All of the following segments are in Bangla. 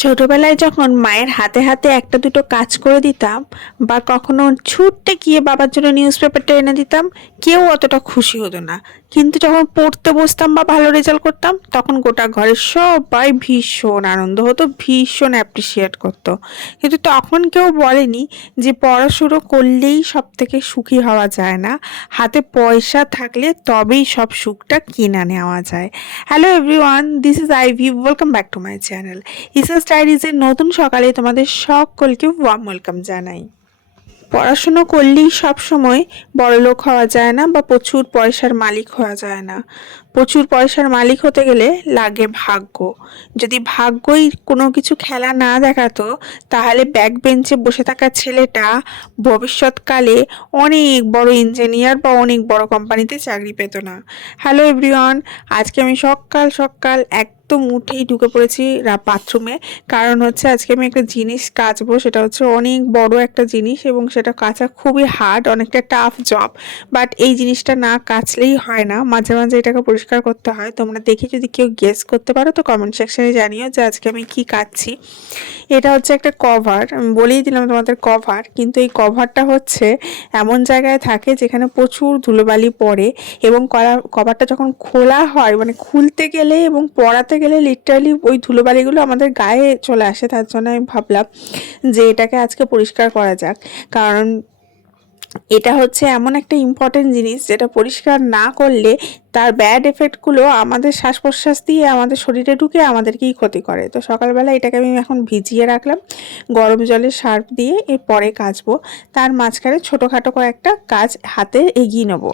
ছোটবেলায় যখন মায়ের হাতে হাতে একটা দুটো কাজ করে দিতাম বা কখনো ছুটতে গিয়ে বাবার জন্য নিউজ পেপারটা এনে দিতাম, কেউ অতটা খুশি হতো না। কিন্তু যখন পড়তে বসতাম বা ভালো রেজাল্ট করতাম, তখন গোটা ঘরের সবাই ভীষণ আনন্দ হতো, ভীষণ অ্যাপ্রিসিয়েট করতো। কিন্তু তখন কেউ বলেনি যে পড়াশুনো করলেই সব থেকে সুখী হওয়া যায় না, হাতে পয়সা থাকলে তবেই সব সুখটা কিনে নেওয়া যায়। Hello everyone, this is Ivy, welcome back to my channel. ইসাস ডায়েরিজের নতুন সকালে তোমাদের সকলকে ওয়ার্ম ওয়েলকাম জানাই। পড়াশুনো করলেই সব সময় বড়লোক হওয়া যায় না বা প্রচুর পয়সার মালিক হওয়া যায় না। প্রচুর পয়সার মালিক হতে গেলে লাগে ভাগ্য। যদি ভাগ্যই কোনো কিছু খেলা না দেখাতো, তাহলে ব্যাক বেঞ্চে বসে থাকা ছেলেটা ভবিষ্যৎকালে অনেক বড় ইঞ্জিনিয়ার বা অনেক বড় কোম্পানিতে চাকরি পেত না। হ্যালো এভরিওয়ান, আজকে আমি সকাল সকাল একদম উঠেই ঢুকে পড়েছি বাথরুমে। কারণ হচ্ছে আজকে আমি একটা জিনিস কাচবো, সেটা হচ্ছে অনেক বড় একটা জিনিস এবং সেটা কাচা খুবই হার্ড, অনেকটা টাফ জব। বাট এই জিনিসটা না কাচলেই হয় না, মাঝে মাঝে এটাকে পরিষ্কার করতে হয়। তোমরা দেখে যদি কেউ গেস করতে পারো তো কমেন্ট সেকশনে জানিও যে আজকে আমি কি কাচ্ছি। এটা হচ্ছে একটা কভার, আমি বলেই দিলাম তোমাদের কভার, কিন্তু এই কভারটা হচ্ছে এমন জায়গায় থাকে যেখানে প্রচুর ধুলোবালি পড়ে এবং কভারটা যখন খোলা হয়, মানে খুলতে গেলে এবং পড়াতে গেলে লিটারালি ওই ধুলোবালিগুলো আমাদের গায়ে চলে আসে। তার জন্য আমি ভাবলাম যে এটাকে আজকে পরিষ্কার করা যাক। কারণ এটা হচ্ছে এমন একটা ইম্পর্টেন্ট জিনিস যেটা পরিষ্কার না করলে তার ব্যাড এফেক্টগুলো আমাদের শ্বাস প্রশ্বাস দিয়ে আমাদের শরীরে ঢুকে আমাদেরকেই ক্ষতি করে। তো সকালবেলা এটাকে আমি এখন ভিজিয়ে রাখলাম গরম জলে সার্ফ দিয়ে, এরপরে কাচবো। তার মাঝখানে ছোটোখাটো কয়েকটা কাজ হাতে এগিয়ে নেবো।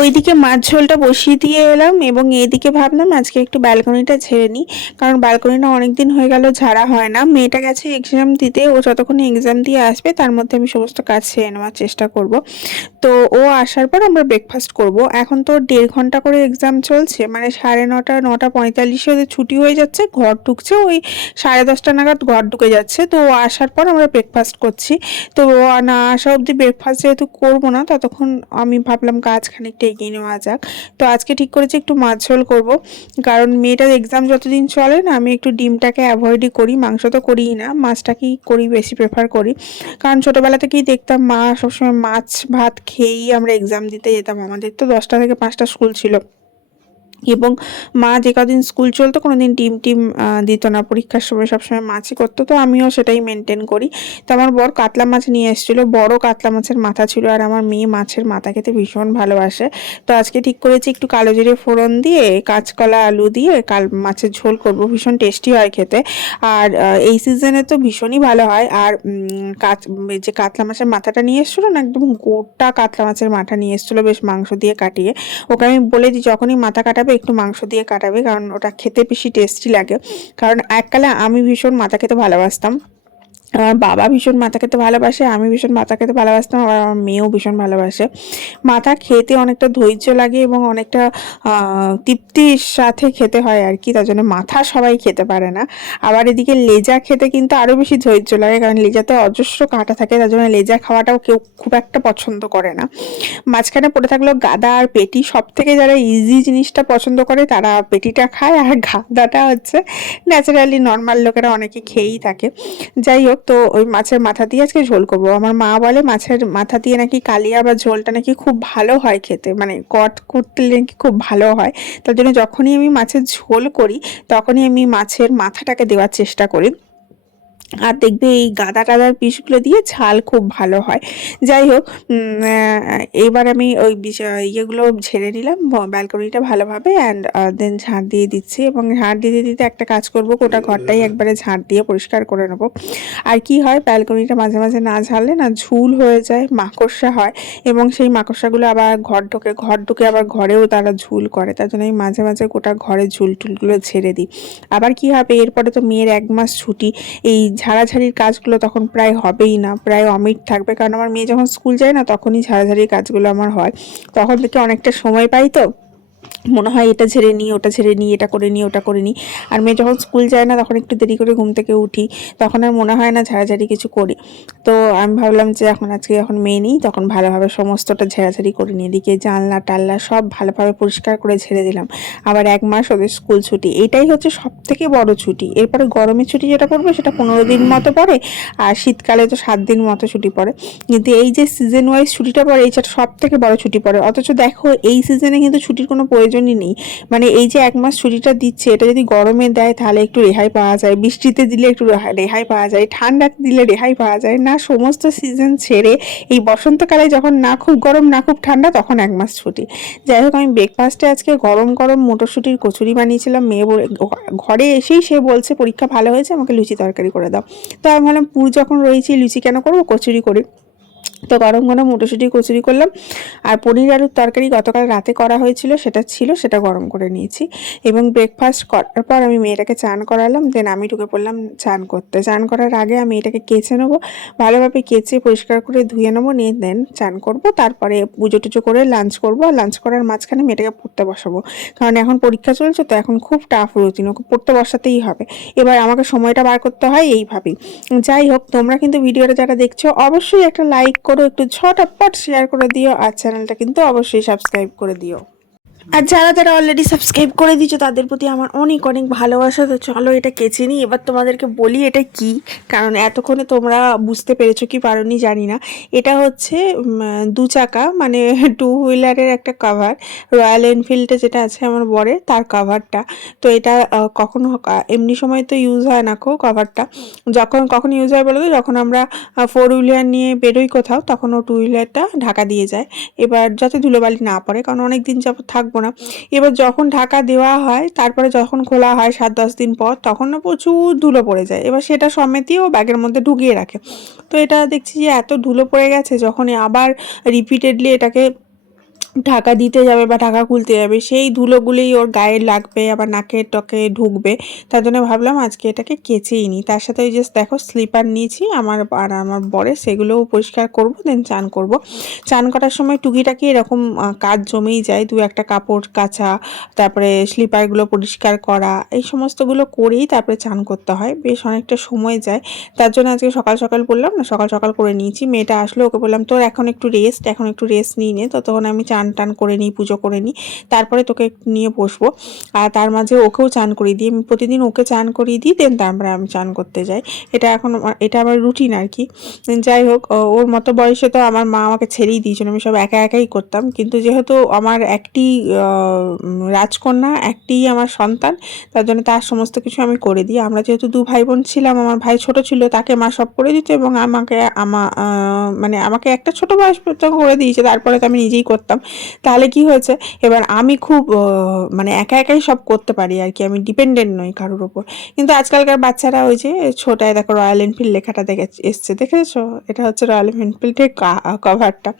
ওইদিকে মাছ ঝোলটা বসিয়ে দিয়ে এলাম এবং এইদিকে ভাবলাম আজকে একটু ব্যালকনিটা ঝেড়ে নিই। কারণ ব্যালকনিটা অনেকদিন হয়ে গেল ঝাড়া হয় না। মেয়েটা গেছে এক্সাম দিতে, ও যতক্ষণ এক্সাম দিয়ে আসবে তার মধ্যে আমি সমস্ত কাজ সেরে নেওয়ার চেষ্টা করব। তো ও আসার পর আমরা ব্রেকফাস্ট করব। এখন তো 1.5 ঘন্টা করে এক্সাম চলছে, মানে 9:30 9:45 ওদের ছুটি হয়ে যাচ্ছে, ঘর ঢুকছে ওই 10:30 নাগাদ ঘর ঢুকে যাচ্ছে। তো ও আসার পর আমরা ব্রেকফাস্ট করছি। তো ও না আসা অবধি ব্রেকফাস্ট যেহেতু করবো না, ততক্ষণ আমি ভাবলাম কাজ খানিকটা এগিয়ে নেওয়া যাক। তো আজকে ঠিক করেছি একটু মাছ ঝোল করবো। কারণ মেয়েটার এক্সাম যতদিন চলে না, আমি একটু ডিমটাকে অ্যাভয়েডই করি, মাংস তো করিই না, মাছটাকেই করি, বেশি প্রেফার করি। কারণ ছোটোবেলা থেকেই দেখতাম মা সবসময় মাছ ভাত খেয়েই আমরা এক্সাম দিতে যেতাম। আমাদের তো 10টা থেকে 5টা স্কুল ছিল এবং মা যে কদিন স্কুল চলতো কোনোদিন ডিম টিম দিত না, পরীক্ষার সময় সবসময় মাছই করতো। তো আমিও সেটাই মেনটেন করি। তো আমার বর কাতলা মাছ নিয়ে এসেছিলো, বড় কাতলা মাছের মাথা ছিল, আর আমার মেয়ে মাছের মাথা খেতে ভীষণ ভালোবাসে। তো আজকে ঠিক করেছি একটু কালো জিরে ফোড়ন দিয়ে কাঁচকলা আলু দিয়ে মাছের ঝোল করব, ভীষণ টেস্টি হয় খেতে। আর এই সিজনে তো ভীষণই ভালো হয়। আর যে কাতলা মাছের মাথাটা নিয়ে এসেছিলো না, একদম গোটা কাতলা মাছের মাথা নিয়ে এসেছিলো, বেশ মাংস দিয়ে কাটিয়ে। ওকে আমি বলে দিই যখনই মাথা কাটাবে একটু মাংস দিয়ে কাটাবে, কারণ ওটা খেতে বেশি টেস্টি লাগে। কারণ এককালে আমি ভীষণ মাথা খেতে ভালোবাসতাম, আমার বাবা ভীষণ মাথা খেতে ভালোবাসে, আমি ভীষণ মাথা খেতে ভালোবাসতাম, আবার আমার মেয়েও ভীষণ ভালোবাসে। মাথা খেতে অনেকটা ধৈর্য লাগে এবং অনেকটা তৃপ্তির সাথে খেতে হয় আর কি, তার জন্য মাথা সবাই খেতে পারে না। আবার এদিকে লেজা খেতে কিন্তু আরও বেশি ধৈর্য লাগে, কারণ লেজাতে অজস্র কাঁটা থাকে, তার জন্য লেজা খাওয়াটাও কেউ খুব একটা পছন্দ করে না। মাঝখানে পড়ে থাকলো গাদা আর পেটি, সব থেকে যারা ইজি জিনিসটা পছন্দ করে তারা পেটিটা খায়, আর গাদাটা হচ্ছে ন্যাচারালি নর্মাল লোকেরা অনেকে খেয়েই থাকে। যাই হোক, তো ওই মাছের মাথা দিয়ে আজকে ঝোল করবো। আমার মা বলে মাছের মাথা দিয়ে নাকি কালিয়া বা ঝোলটা নাকি খুব ভালো হয় খেতে, মানে কট করতে নাকি খুব ভালো হয়। তার জন্য যখনই আমি মাছের ঝোল করি তখনই আমি মাছের মাথাটাকে দেওয়ার চেষ্টা করি। আর দেখবে এই গাদা টাদার পিসগুলো দিয়ে ঝাল খুব ভালো হয়। যাই হোক, এবার আমি ওই ইয়েগুলো ঝেড়ে নিলাম ব্যালকনিটা ভালোভাবে, অ্যান্ড দেন ঝাড় দিয়ে দিচ্ছি। এবং ঝাড় দিতে দিতে একটা কাজ করব, গোটা ঘরটাই একবারে ঝাড় দিয়ে পরিষ্কার করে নেবো। আর কি হয়, ব্যালকনিটা মাঝে মাঝে না ঝাড়লে না ঝুল হয়ে যায়, মাকড়সা হয়, এবং সেই মাকড়সাগুলো আবার ঘর ঢুকে আবার ঘরেও তারা ঝুল করে। তার জন্য আমি মাঝে মাঝে গোটা ঘরে ঝুল টুলগুলো ঝেড়ে দিই। আবার কি হবে, এরপরে তো মেয়ের 1 মাস ছুটি, এই ঝাড়াঝাড়ির কাজগুলো তখন প্রায় হবেই না, প্রায় অমিট থাকবে। কারণ আমার মেয়ে যখন স্কুল যায় না তখনই ঝাড়াঝাড়ির কাজগুলো আমার হয়, তখন থেকে অনেকটা সময় পাই। তো মনে হয় এটা ঝেড়ে নিই, ওটা ঝেড়ে নিই, এটা করে নিই, ওটা করে নিই। আর মেয়ে যখন স্কুল যায় না তখন একটু দেরি করে ঘুম থেকে উঠি, তখন আর মনে হয় না ঝাড়াঝাড়ি কিছু করি। তো আমি ভাবলাম যে আজকে যখন মেয়ে নেই তখন ভালোভাবে সমস্তটা ঝেড়াঝাড়ি করে নিই। এদিকে জানলা টাল্লা সব ভালোভাবে পরিষ্কার করে ঝেড়ে দিলাম। আবার 1 মাস ওদের স্কুল ছুটি, এটাই হচ্ছে সব থেকে বড় ছুটি। এরপরে গরমের ছুটি যেটা পড়বে সেটা 15 দিন মতো পড়ে, আর শীতকালে তো 7 দিন মতো ছুটি পড়ে। কিন্তু এই যে সিজন ওয়াইজ ছুটিটা পড়ে এইটা সব থেকে বড় ছুটি পড়ে। অথচ দেখো এই সিজনে কিন্তু ছুটির কোনো প্রয়োজনই নেই। মানে এই যে 1 মাস ছুটিটা দিচ্ছে এটা যদি গরমে দেয় তাহলে একটু রেহাই পাওয়া যায়, বৃষ্টিতে দিলে একটু রেহাই পাওয়া যায়, ঠান্ডাতে দিলে রেহাই পাওয়া যায় না। সমস্ত সিজন ছেড়ে এই বসন্তকালে যখন না খুব গরম না খুব ঠান্ডা তখন 1 মাস ছুটি। যাই হোক, আমি ব্রেকফাস্টে আজকে গরম গরম মটরশুঁটির কচুরি বানিয়েছিলাম। মেয়ে ঘরে এসেই সে বলছে পরীক্ষা ভালো হয়েছে, আমাকে লুচি তরকারি করে দাও। তো আমি ভাবলাম পুর যখন রয়েছে লুচি কেন করবো, কচুরি করি। তো গরম গরম মটরশুঁটি কচুরি করলাম। আর পনির আলুর তরকারি গতকাল রাতে করা হয়েছিল, সেটা গরম করে নিয়েছি। এবং ব্রেকফাস্ট করার পর আমি মেয়েটাকে চান করালাম, দেন আমি ঢুকে পড়লাম চান করতে। চান করার আগে আমি এটাকে কেচে নেবো, ভালোভাবে কেচে পরিষ্কার করে ধুয়ে নেবো, নিয়ে দেন চান করব। তারপরে পুজো টুজো করে লাঞ্চ করবো, আর লাঞ্চ করার মাঝখানে মেয়েটাকে পড়তে বসাবো। কারণ এখন পরীক্ষা চলছে, তো এখন খুব টাফ রুটিন, ওকে পড়তে বসাতেই হবে। এবার আমাকে সময়টা বার করতে হয় এইভাবেই। যাই হোক, তোমরা কিন্তু ভিডিওটা যারা দেখছো অবশ্যই একটা লাইক করো, একটু ঝটপট শেয়ার করে দিও, আর চ্যানেলটা কিন্তু অবশ্যই সাবস্ক্রাইব করে দিও। আর যারা যারা অলরেডি সাবস্ক্রাইব করে দিচ্ছ তাদের প্রতি আমার অনেক অনেক ভালোবাসা। তো চলো এটা কেচে নিই, এবার তোমাদেরকে বলি এটা কি, কারণ এতক্ষণে তোমরা বুঝতে পেরেছো কি পারোনি জানি না। এটা হচ্ছে 2 চাকা মানে 2 হুইলারের একটা কভার, রয়্যাল এনফিল্ডে যেটা আছে আমার বরের তার কভারটা। তো এটা কখনো এমনি সময় তো ইউজ হয় না কভারটা, কখন ইউজ হয় বলো তো, যখন আমরা 4 হুইলার নিয়ে বেরোই কোথাও তখন ও 2 হুইলারটা ঢাকা দিয়ে যায়, এবার যাতে ধুলোবালি না পড়ে, কারণ অনেক দিন যাবত থাকবো না। এবার যখন ঢাকা দেওয়া হয় তারপরে যখন খোলা হয় 7-10 দিন পর, তখন না প্রচুর ধুলো পড়ে যায়, এবার সেটা সমেতই ও ব্যাগের মধ্যে ঢুকিয়ে রাখে। তো এটা দেখছি যে এত ধুলো পড়ে গেছে, যখন আবার রিপিটেডলি এটাকে ঢাকা দিতে যাবে বা ঢাকা খুলতে যাবে, সেই ধুলোগুলোই ওর গায়ে লাগবে, আবার নাকে টকে ঢুকবে। তার জন্য ভাবলাম আজকে এটাকে কেচেই নিই। তার সাথে ওই যে দেখো স্লিপার নিয়েছি আমার বরের, সেগুলোও পরিষ্কার করব, দেন চান করব। চান করার সময় টুকিটাকি এরকম কাজ জমেই যায়, 2-1টা কাপড় কাচা, তারপরে স্লিপারগুলো পরিষ্কার করা, এই সমস্তগুলো করেই তারপরে চান করতে হয়, বেশ অনেকটা সময় যায়। তার জন্য আজকে সকাল সকাল বললাম না, সকাল সকাল করে নিয়েছি। মেয়েটা আসলো, ওকে বললাম তোর এখন একটু রেস্ট নিয়ে নে, তো তখন আমি চান টান করে নিই, পুজো করে নিই, তারপরে তোকে নিয়ে বসবো। আর তার মাঝে ওকেও চান করিয়ে দিই, আমি প্রতিদিন ওকে চান করিয়ে দিই, দেন তারপরে আমি চান করতে যাই। এটা আমার রুটিন আর কি। যাই হোক, ওর মতো বয়সে তো আমার মা আমাকে ছেড়েই দিয়েছিল, আমি সব একা একাই করতাম। কিন্তু যেহেতু আমার একটি রাজকন্যা, একটিই আমার সন্তান, তার জন্য তার সমস্ত কিছু আমি করে দিই। আমরা যেহেতু 2 ভাই বোন ছিলাম, আমার ভাই ছোট ছিল, তাকে মা সব করে দিত, এবং আমাকে একটা ছোট বয়স পর্যন্ত করে দিয়েছে, তারপরে তো আমি নিজেই করতাম। তাহলে কি হয়েছে, এবার আমি খুব মানে একা একাই সব করতে পারি আর কি, আমি ডিপেন্ডেন্ট নই কারোর উপর। কিন্তু আজকালকার বাচ্চারা ওই যে ছোটায় দেখো রয়্যাল এনফিল্ড লেখাটা এসছে, দেখেছো? এটা হচ্ছে রয়্যাল এনফিল্ডের কভারটা।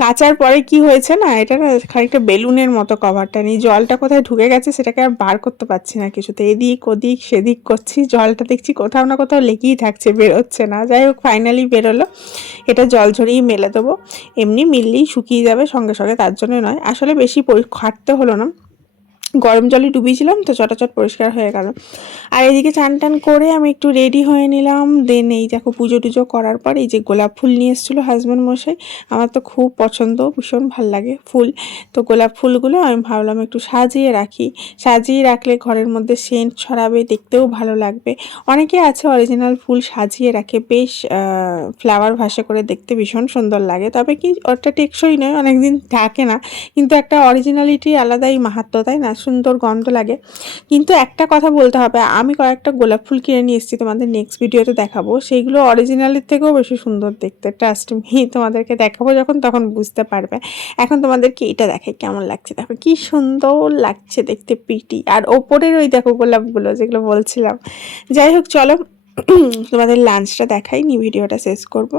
কাচার পরে কি হয়েছে না, এটা না খানিকটা বেলুনের মতো কভারটা, নেই জলটা কোথায় ঢুকে গেছে সেটাকে আর বার করতে পারছি না কিছুতে, এদিক ওদিক সেদিক করছি, জলটা দেখছি কোথাও না কোথাও লেগেই থাকছে, বেরোচ্ছে না। যাই হোক, ফাইনালি বেরোলো। এটা জল ঝরিয়ে মেলে দেবো, এমনি মিললেই শুকিয়ে যাবে সঙ্গে সঙ্গে, তার জন্য নয়, আসলে বেশি খাটতে হলো না, গরম জলে ডুবিয়েছিলাম তো চটাচট পরিষ্কার হয়ে গেল। আর এদিকে চান টান করে আমি একটু রেডি হয়ে নিলাম, দেন এই দেখো পুজো টুজো করার পর এই যে গোলাপ ফুল নিয়ে এসেছিলো হাজব্যান্ড মশাই, আমার তো খুব পছন্দ, ভীষণ ভাল লাগে ফুল। তো গোলাপ ফুলগুলো আমি ভাবলাম একটু সাজিয়ে রাখি, সাজিয়ে রাখলে ঘরের মধ্যে সেন্ট ছড়াবে, দেখতেও ভালো লাগবে। অনেকে আছে অরিজিনাল ফুল সাজিয়ে রাখে, বেশ ফ্লাওয়ার ভাসে করে, দেখতে ভীষণ সুন্দর লাগে, তবে কি ওটা টেকসই নয়, অনেকদিন থাকে না, কিন্তু একটা অরিজিনালিটি আলাদাই মাহাত্ম্য, তাই না? সুন্দর গন্ধ লাগে। কিন্তু একটা কথা বলতে হবে, আমি কয়েকটা গোলাপ ফুল কিনে নিয়ে এসেছি, তোমাদের নেক্সট ভিডিওতে দেখাবো, সেইগুলো অরিজিনালের থেকেও বেশি সুন্দর দেখতে, ট্রাস্ট মি, তোমাদেরকে দেখাবো যখন তখন বুঝতে পারবে। এখন তোমাদেরকে এটা দেখাই কেমন লাগছে, দেখো কি সুন্দর লাগছে দেখতে, পিটি। আর ওপরের ওই দেখো গোলাপগুলো যেগুলো বলছিলাম। যাই হোক, চলো তোমাদের লাঞ্চটা দেখাইনি, ভিডিওটা শেষ করব।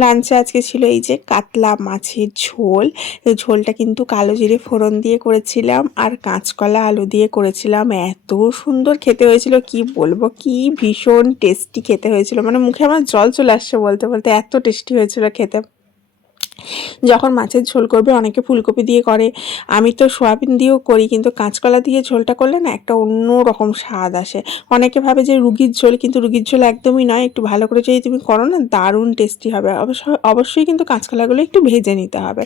লাঞ্চে আজকে ছিল এই যে কাতলা মাছের ঝোল, এই ঝোলটা কিন্তু কালো জিরে ফোড়ন দিয়ে করেছিলাম, আর কাঁচকলা আলু দিয়ে করেছিলাম, এত সুন্দর খেতে হয়েছিল কি বলবো, কি ভীষণ টেস্টি খেতে হয়েছিল, মানে মুখে আমার জল চলে আসছে বলতে বলতে, এত টেস্টি হয়েছিল খেতে। যখন মাছের ঝোল করবে অনেকে ফুলকপি দিয়ে করে, আমি তো সয়াবিন দিয়েও করি, কিন্তু কাঁচকলা দিয়ে ঝোলটা করলে না একটা অন্য রকম স্বাদ আসে। অনেকে ভাবে যে রুগীর ঝোল, কিন্তু রুগীর ঝোল একদমই নয়। একটু ভালো করে যদি তুমি করো না, দারুণ টেস্টি হবে। অবশ্যই কিন্তু কাঁচকলাগুলো একটু ভেজে নিতে হবে,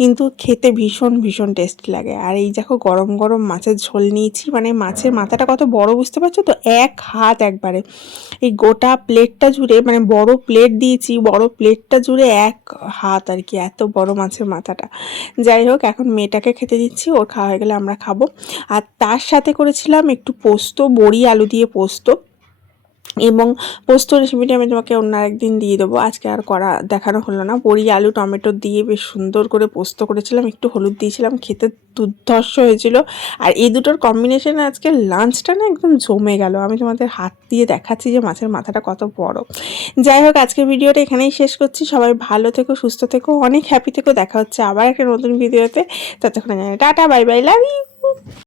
কিন্তু খেতে ভীষণ ভীষণ টেস্টি লাগে। আর এই দেখো গরম গরম মাছের ঝোল নিয়েছি, মানে মাছের মাথাটা কত বড় বুঝতে পারছো তো, এক হাত একবারে এই গোটা প্লেটটা জুড়ে, মানে বড় প্লেট দিয়েছি, বড় প্লেটটা জুড়ে এক হাত আর কি, এত বড় মাছের মাথাটা। যাই হোক, এখন মেয়েটাকে খেতে দিচ্ছি, ওর খাওয়া হয়ে গেলে আমরা খাবো। আর তার সাথে করেছিলাম একটু পোস্ত, বড়ি আলু দিয়ে পোস্ত। এবং পোস্ত রেসিপিটা আমি তোমাকে অন্য একদিন দিয়ে দেবো, আজকে আর করা দেখানো হলো না। বড়ি আলু টমেটো দিয়ে বেশ সুন্দর করে পোস্ত করেছিলাম, একটু হলুদ দিয়েছিলাম, খেতে দুর্ধর্ষ হয়েছিল। আর এই দুটোর কম্বিনেশনে আজকে লাঞ্চটা না একদম জমে গেল। আমি তোমাদের হাত দিয়ে দেখাচ্ছি যে মাছের মাথাটা কত বড়। যাই হোক, আজকের ভিডিওটা এখানেই শেষ করছি। সবাই ভালো থেকো, সুস্থ থেকো, অনেক হ্যাপি থেকো। দেখা হচ্ছে আবার একটা নতুন ভিডিওতে। ততক্ষণে tata, bye bye, love you.